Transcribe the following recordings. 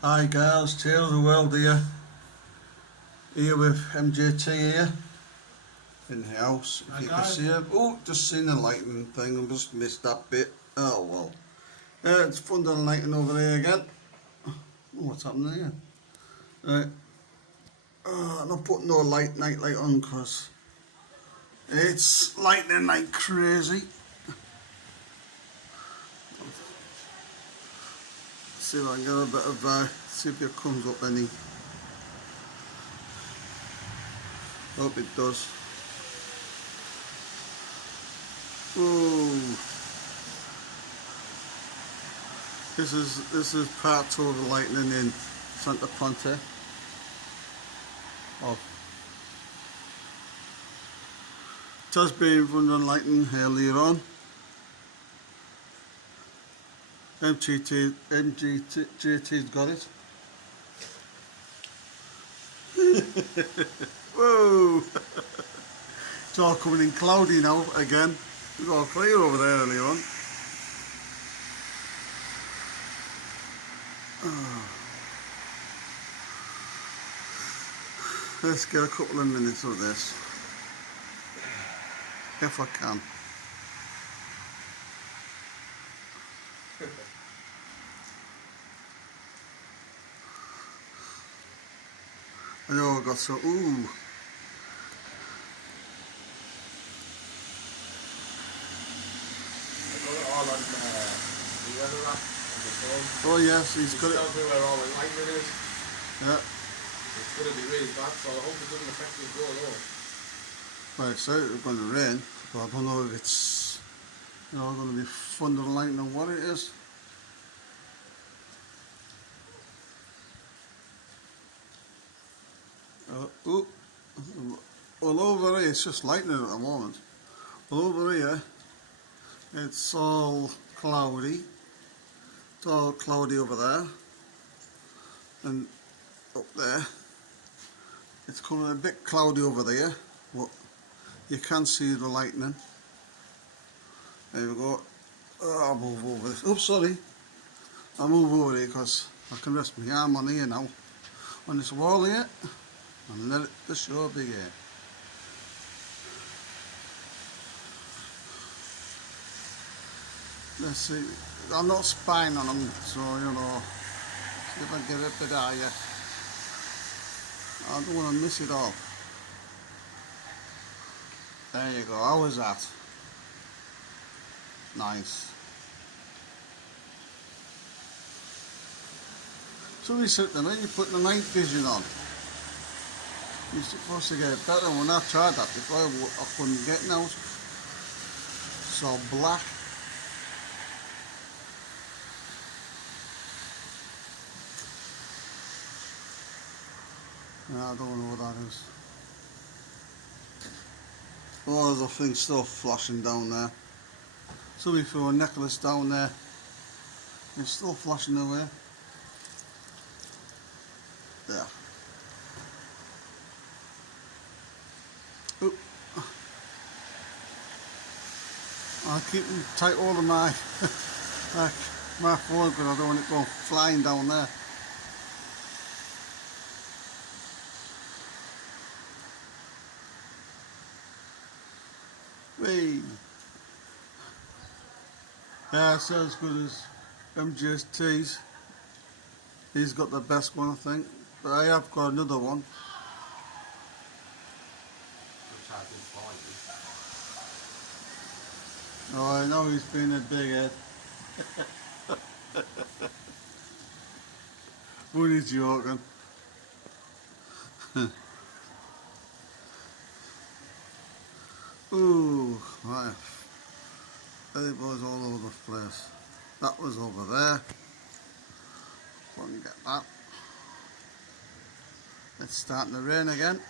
Hi guys, Tales of the World here with MJT here in the house. If Hi you can guys. see it. Oh, just seen the lighting thing, I just missed that bit. Oh well. It's thunder and lightning over there again. Oh, what's happening here? Right. I'm not putting no night light on because it's lightning like crazy. See if I can get a bit of see if it comes up any. Hope it does. Ooh. This is part two of the lightning in Santa Ponte. Oh. It has been thunder and lightning earlier on. MGT's got it. Whoa! It's all coming in cloudy now again. It was all clear over there earlier on. Let's get a couple of minutes of this, if I can. I know I got so, ooh. I got it all on the weather app on the phone. Oh yes, he's got it. Tells me where all the lightning is. Yeah. It's going to be really bad, so I hope it doesn't affect us going home. Well, it's out it's going to rain, but I don't know if it's, going to be thunder and lightning or what it is. Ooh. All over here, it's just lightning at the moment. All over here, it's all cloudy. It's all cloudy over there. And up there, it's coming a bit cloudy over there. But you can see the lightning. There we go. Oh, I'll move over this. Oops, sorry. I'll move over here because I can rest my arm on here now. On this wall here. And let the show begin. Let's see. I'm not spying on them, so see if I can get a bit higher. I don't want to miss it all. There you go. How was that? Nice. So we said to me, you put the night vision on. You're supposed to get it better. When I tried that before, I couldn't get it now. It's all black. I don't know what that is. Oh, there's a thing still flashing down there. Somebody threw a necklace down there. It's still flashing away. There. Oop. I'll keep tight hold of my my phone because I don't want it going flying down there. Whee! Yeah, it's as good as MJT's. He's got the best one, I think. But I have got another one. Which has been fine. Oh, I know he's been a big head. What is joking? Ooh, right. There was all over the place. That was over there. Couldn't get that. It's starting to rain again.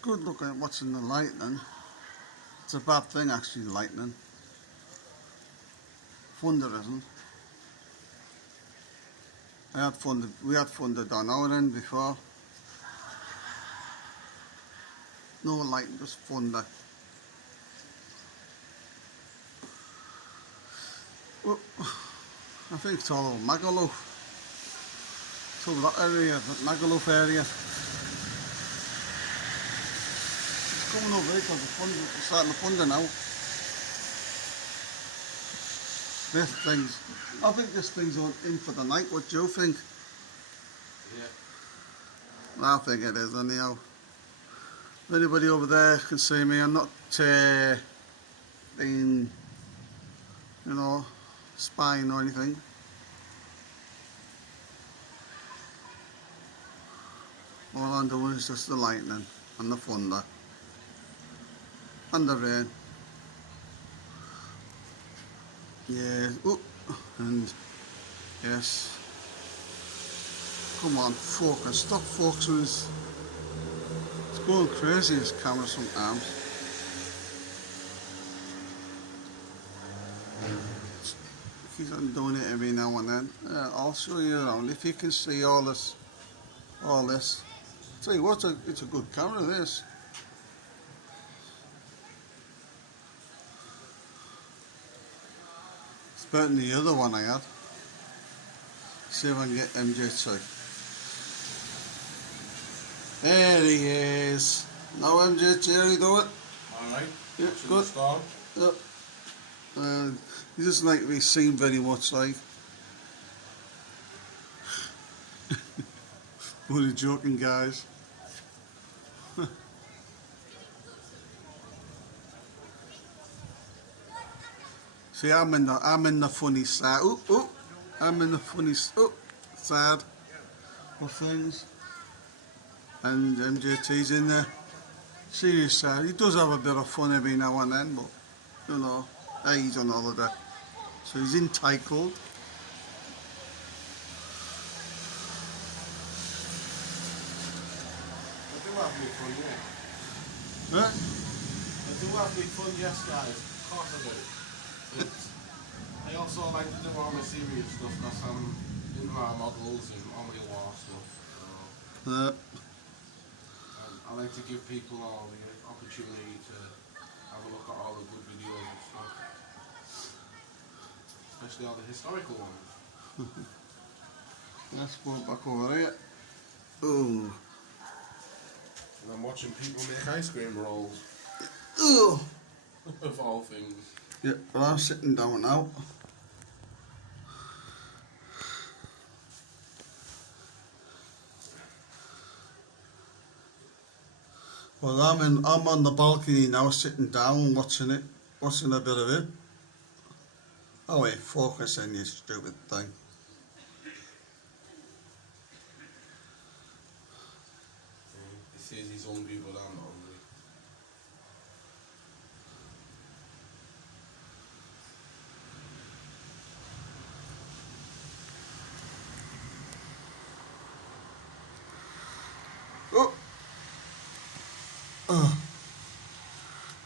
Good looking at what's in the lightning. It's a bad thing actually, lightning. Thunder isn't. We had thunder down our end before. No lightning, just thunder. Well, I think it's all over Magaluf. It's over that area, that Magaluf area. It's coming over here because the thunder, it's starting to thunder now. This thing's, I think this thing's in for the night. What do you think? Yeah. I think it is anyhow. If anybody over there can see me, I'm not being, you know, spying or anything. All I'm doing is just the lightning and the thunder and the rain. Yeah, oh, and yes. Come on, focus. Stop focusing. It's going crazy, this camera sometimes. Keeps on doing it every now and then. I'll show you around if you can see all this. Tell you what, it's a good camera, this. It's better than the other one I had. See if I can get MJ2. There he is. Now MJ2, how you doing? Alright. Yeah, good. Thunderstorm. Yep. He doesn't like to be seen very much, like. We're joking, guys. See, I'm in the funny side. I'm in the funny side of things, and MJT's in the serious side. He does have a bit of fun every now and then, but you know, he's on holiday, so he's entitled. I do have me fun, yeah. Huh? I do have me fun, yes, guys. Of course I do. But I also like to do all my serious stuff because I'm in my models and all my war stuff. So, I like to give people all the opportunity to have a look at all the good videos and stuff. Especially all the historical ones. Let's go back over here. Oh. And I'm watching people make ice cream rolls. Oh. Of all things. Yeah, well, I'm sitting down now. Well, I'm on the balcony now, sitting down, watching a bit of it. Oh wait, focus in, you stupid thing. He says he's hungry, but I'm not hungry. Oh.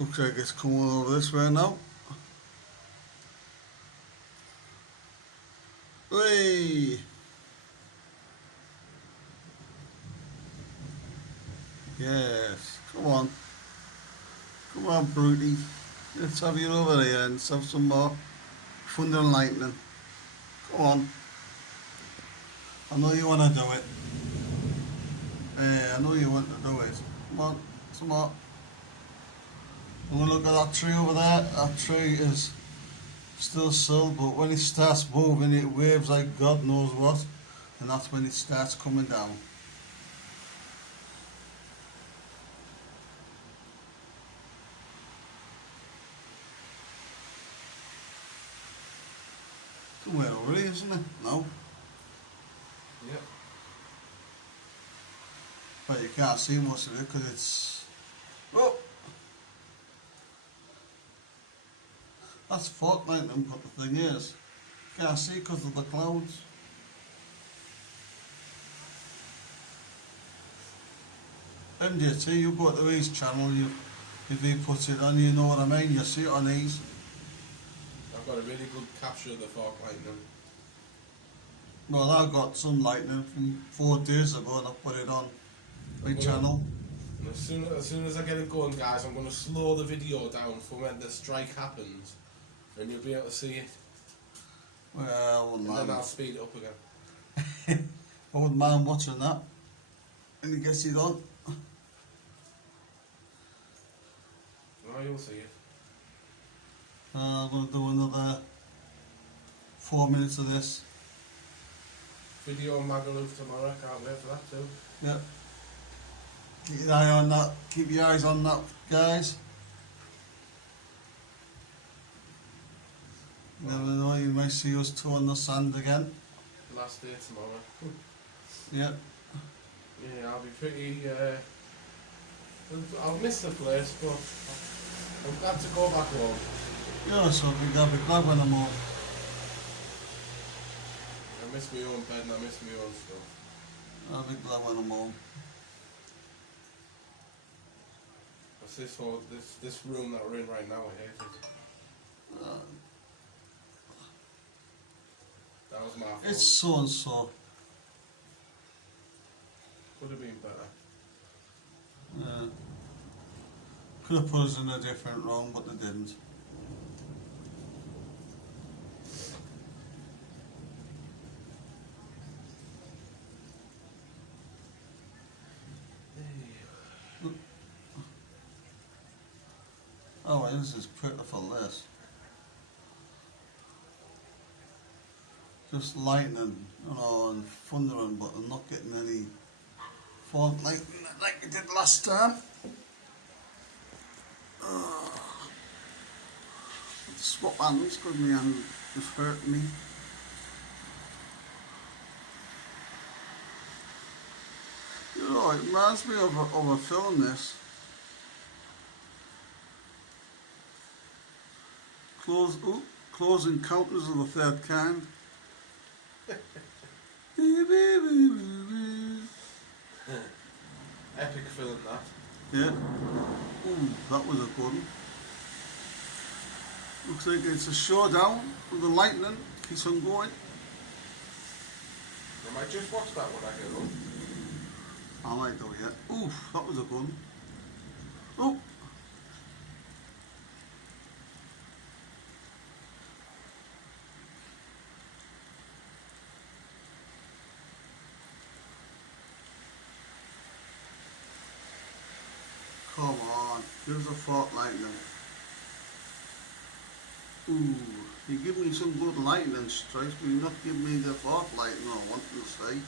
Looks like it's coming over this way now. Hey! Yes, come on. Come on, Bruty. Let's have you over here and let's have some more thunder and lightning. Come on. I know you want to do it. Yeah, I know you want to do it. Come on, some more. I'm going to look at that tree over there. That tree is still still, but when it starts moving, it waves like God knows what. And that's when it starts coming down. Somewhere over here, isn't it? No. Yep. But you can't see much of it because it's... Oh! That's fog lightning, but the thing is, you can't see because of the clouds. MJT, you go to his channel, if he puts it on, you know what I mean, you see it on his. I've got a really good capture of the fog lightning. Well, I got some lightning from 4 days ago and I put it on my channel. And as soon as I get it going, guys, I'm going to slow the video down for when the strike happens, and you'll be able to see it. Well, And then I'll speed it up again. I wouldn't mind watching that. And he gets it on. Oh, you'll see it. I'm going to do another 4 minutes of this. Video on Magaluf tomorrow, can't wait for that too. Yep. Keep your eye on that. Keep your eyes on that, guys. You never know, you might see us two on the sand again. Last day tomorrow. Yep. Yeah, I'll be pretty. I'll miss the place, but I'm glad to go back home. Yeah, so I'll be glad when I'm home. I miss my own bed and I miss my own stuff. I'll be glad when I'm home. What's this room that we're in right now? I hate it. Uh, That was my fault. it's so and so. Could have been better. Could have put us in a different room, but they didn't. Oh, well, this is pitiful, this. Just lightning, you know, and thundering, but I'm not getting any fault lightning like we did last time. Swap hands because my hand was hurting me. You know, it reminds me of a film, this. Close Encounters of the Third Kind. Epic film that. Yeah. Ooh, that was a good one. Looks like it's a showdown with the lightning. Keeps on going. I might just watch that when I get home. I might do, yeah. Ooh, that was a good one. Oh. Come on, give us a fault lightning. Ooh, you give me some good lightning strikes, but you not give me the fault lightning I want to say.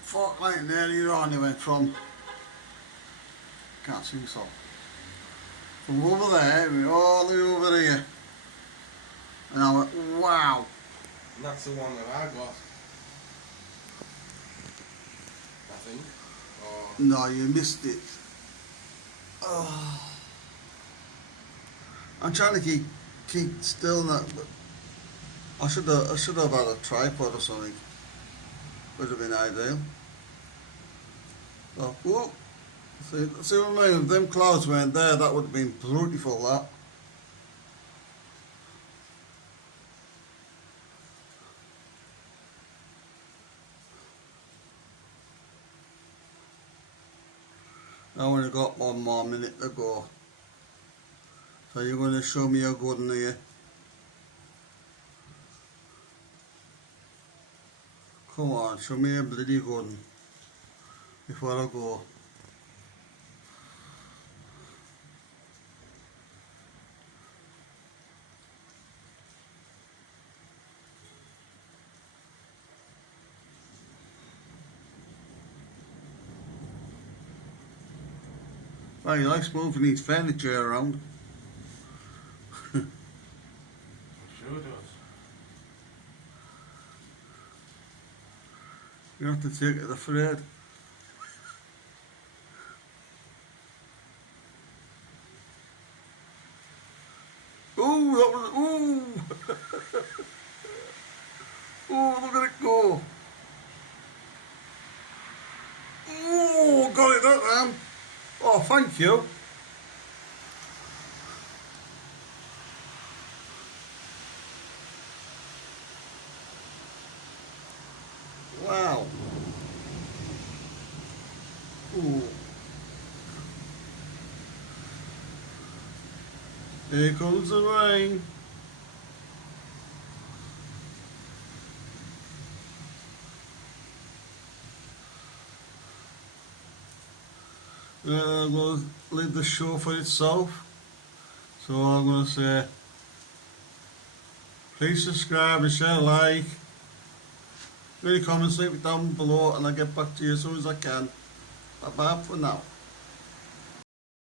Fault lightning earlier on, he went from, can't see so. From over there, he went all the way over here. And I went, wow. And that's the one that I got. I think. Or No, you missed it. Oh. I'm trying to keep still now, but I should have had a tripod or something. Would have been ideal. So, whoa. See what I mean? If them clouds weren't there, that would have been beautiful, that. I only got 1 more minute to go. So you're going to show me a good one here. Come on, show me a bloody good one before I go. Well, he likes moving his furniture around. sure does. You have to take it afraid. Ooh, that was, ooh! Oh, look at it go! Oh, got it that time! Oh, thank you! Wow! Ooh. Here comes the rain. I'm going to leave the show for itself. So I'm going to say, please subscribe and share, like. Any comments, leave it down below and I'll get back to you as soon as I can. Bye bye for now.